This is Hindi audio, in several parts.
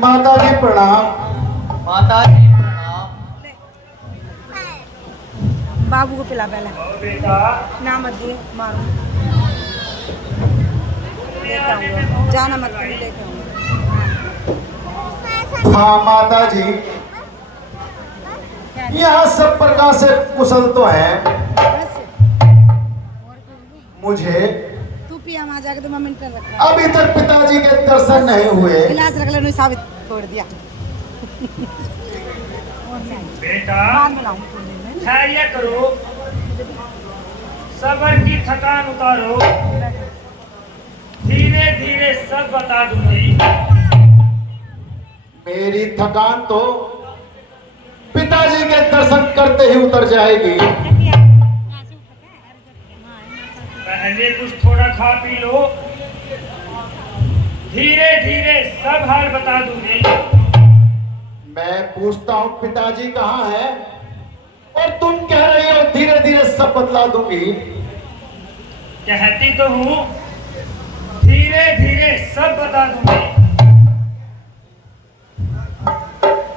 माता जी प्रणाम। माता जी प्रणाम। बाबू को पिला पहले। बेटा ना मत दिए मारो। लेके आऊंगा, जाना मत कभी, लेके आऊंगा। हाँ माता जी, यहाँ सब प्रकार से कुशल तो हैं। मुझे तू पिया वहाँ जाके, तो मम्मी ने रखा अभी तक पिताजी के दर्शन नहीं हुए। गिलास रख ले, साबित छोड़ दिया। बेटा बाद में लाऊं थोड़ी देर में। धैर्य करो, सबर की थकान उतारो, धीरे धीरे सब बता दूंगी। मेरी थकान तो पिताजी के दर्शन करते ही उतर जाएगी। पहले कुछ थोड़ा खा पी लो, धीरे धीरे सब हाल बता दूंगी। मैं पूछता हूँ पिताजी कहाँ है, और तुम कह रही हो धीरे धीरे सब बतला दूंगी। कहती तो हूँ धीरे धीरे सब बता दूंगी।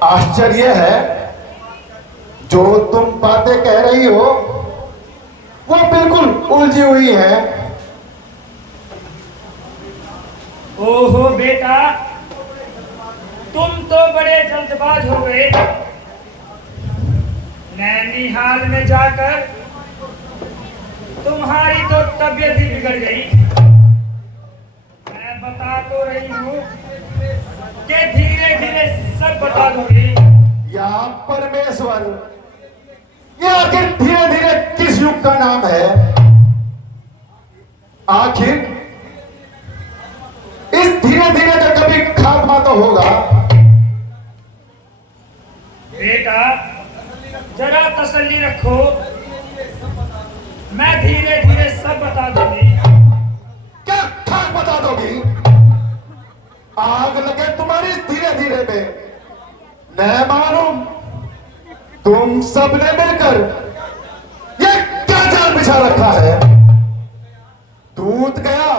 आश्चर्य है, जो तुम बातें कह रही हो वो बिल्कुल उलझी हुई है। ओहो बेटा, तुम तो बड़े जल्दबाज हो गए। नैनीहाल में जाकर तुम्हारी तो तबीयत ही बिगड़ गई। मैं बता तो रही हूँ कि धीरे धीरे सब बता दूंगी। या परमेश्वर, ये आखिर धीरे धीरे किस युग का नाम है? आखिर इस धीरे धीरे का कभी खात्मा तो होगा। बेटा जरा तसल्ली रखो, मैं धीरे धीरे सब बता दूंगी। क्या ठाक बता दोगी? आग लगे तुम्हारी इस धीरे धीरे में। मैं मालूम तुम सबने मिलकर ये क्या जाल बिछा रखा है। दूत गया,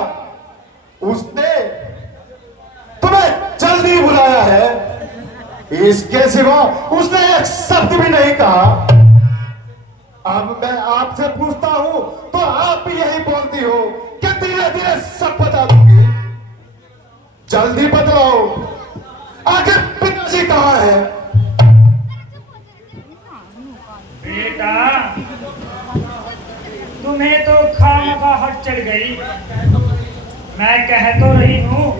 उसने तुम्हें जल्दी बुलाया है, इसके सिवा उसने एक शब्द भी नहीं कहा। अब मैं आपसे पूछता हूं तो आप भी यही बोलती हो कि धीरे धीरे सब बता दूंगी। जल्दी बतलाओ, आखिर पिताजी कहाँ है? बेटा तुम्हें तो खामखा चढ़ गई। मैं कह तो रही हूँ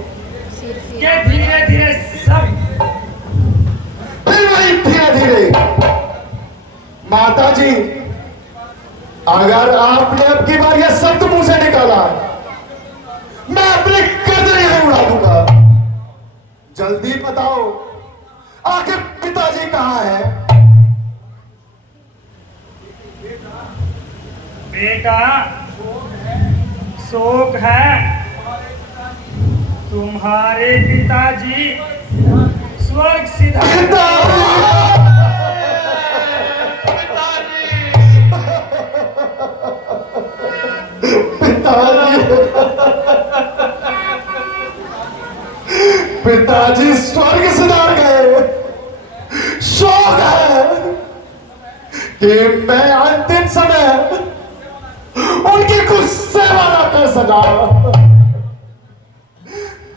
कि धीरे धीरे सब। फिर वही धीरे धीरे। माता जी, अगर आपने अब की बार यह शब्द मुंह से निकाला, मैं अपनी गर्दन यहीं उड़ा दूंगा। जल्दी बताओ, आखिर पिताजी कहाँ है? बेटा शोक है, तुम्हारे पिताजी स्वर्ग सिधारे। पिताजी स्वर्ग सिधार गए। शौक है कि मैं अंतिम समय उनकी कुछ सेवा न कर सका।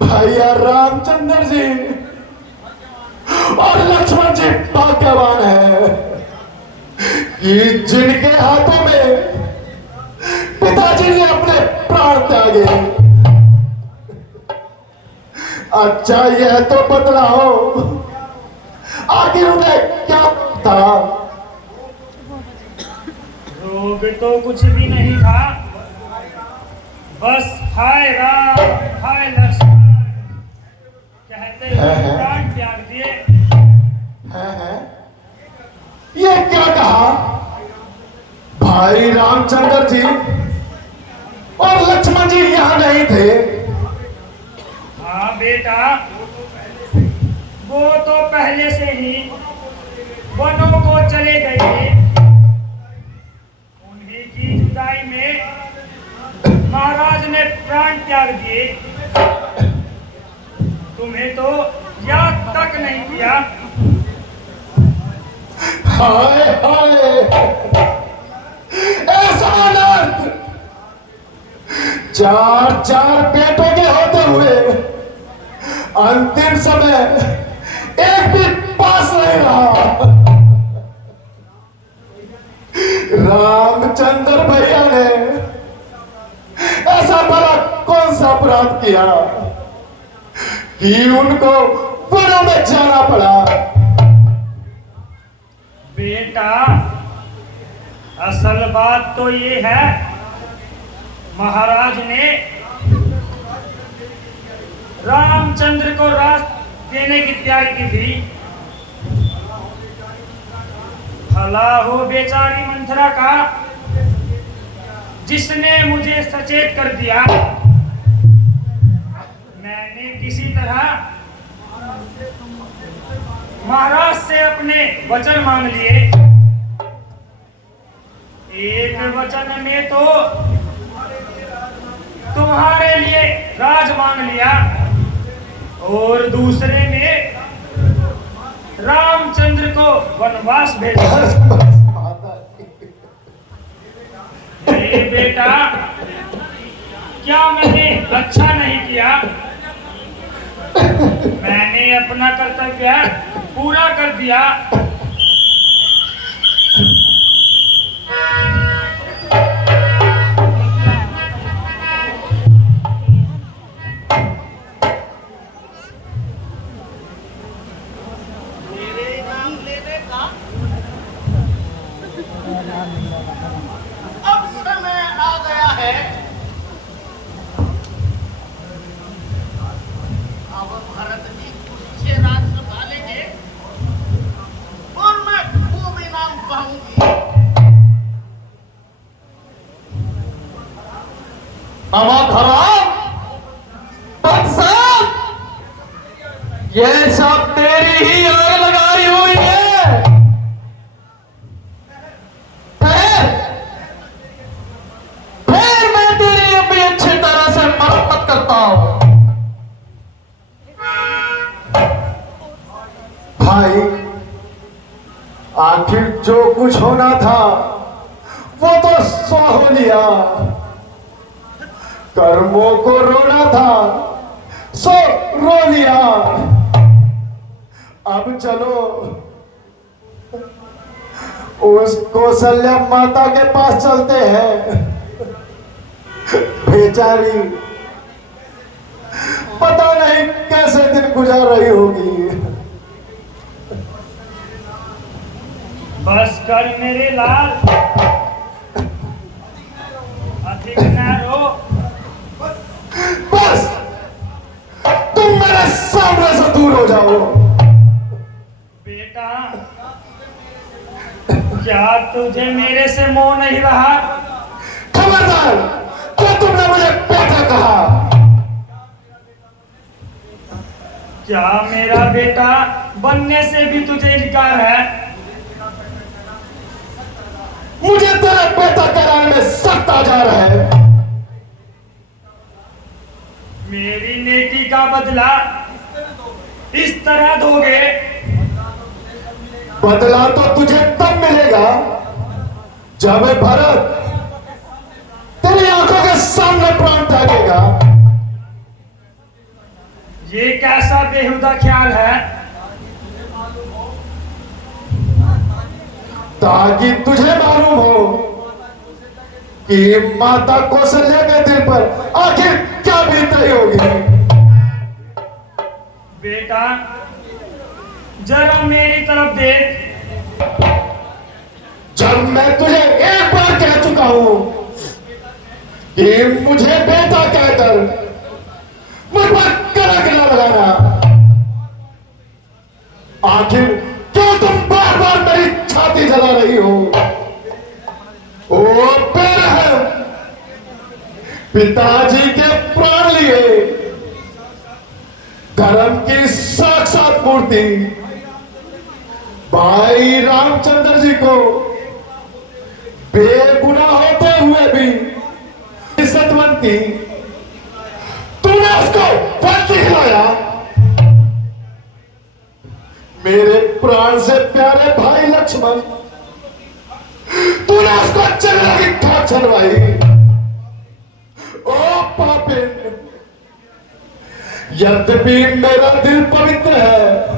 भैया रामचंद्र जी और लक्ष्मण जी भाग्यवान हैं कि जिनके हाथों में पिताजी ने अपने प्राण त्यागे। अच्छा यह तो बतलाओ, आखिर उन्हें क्या था? रोग तो कुछ भी नहीं था, बस हाय राम हाय लक्ष्मण कहते हुए प्राण त्याग दिए। है? ये क्या कहा? भाई रामचंद्र जी और लक्ष्मण जी यहां नहीं थे? हाँ बेटा, वो तो पहले से ही वनों को चले गए थे। उन्हीं की जुदाई में महाराज ने प्राण त्याग दिए। तुम्हें तो याद तक नहीं किया। हाय हाय, ऐसा अनर्थ 4 बेटों के होते हुए अंतिम समय एक भी पास नहीं रहा। रामचंद्र भैया ने ऐसा बड़ा कौन सा अपराध किया कि उनको वनों में जाना पड़ा? बेटा, असल बात तो ये है, महाराज ने रामचंद्र को राज देने की तैयारी की थी। भला हो बेचारी मंथरा का, जिसने मुझे सचेत कर दिया। मैंने किसी तरह महाराज से अपने वचन मांग लिए। एक वचन में तो तुम्हारे लिए राज मांग लिया और दूसरे में रामचंद्र को वनवास भेजा। बेटा, क्या मैंने अच्छा नहीं किया? मैंने अपना कर्तव्य पूरा कर दिया। मेरे नाम लेने का अब समय आ गया है। अब भरत जी खुशी से राज संभालेंगे और मैं खूब इनाम पाऊंगी। अमा खराब साहब, ये सब तेरी ही आग लगाई हुई है। फिर मैं तेरी अभी अच्छी तरह से मरम्मत करता हूं। भाई, आखिर जो कुछ होना था वो तो सो हो लिया। कर्मों को रोना था सो रो लिया। अब चलो उस कौशल्या माता के पास चलते हैं। बेचारी पता नहीं कैसे दिन गुजार रही होगी। बस कर मेरे लाल, अधिक न रो। बस तुम मेरे सामने से दूर हो जाओ। बेटा, क्या तुझे मेरे से मोह नहीं रहा? खबरदार, क्या तुमने मुझे बेटा कहा? क्या मेरा बेटा बनने से भी तुझे इनकार है? मुझे तेरा बेटा कराने में सख्त आ जा रहा है। मेरी नेकी का बदला इस तरह दोगे? बदला तो तुझे तब मिलेगा जब भरत तेरी आंखों के सामने प्राण त्यागेगा। ये कैसा बेहुदा ख्याल है? ताकि तुझे मालूम हो कि माता कौशल्या के दिल पर आखिर क्या बीत रही होगी। बेटा, जरा मेरी तरफ देख। जब मैं तुझे एक बार कह चुका हूं कि मुझे बेटा कहकर मुझ पर गला गला लगाना, आखिर क्यों तुम बार बार मेरी छाती जला रही हो? ओ बेरहम, पिताजी के प्राण लिए धर्म की साक्षात मूर्ति भाई रामचंद्र जी को बेगुनाह होते हुए भी सतवंती तूने उसको फांसी खिलाया। मेरे प्राण से प्यारे भाई लक्ष्मण, तूने उसको चलने की ठोक चलवाई। ओ पापिन, यद्यपि मेरा दिल पवित्र है,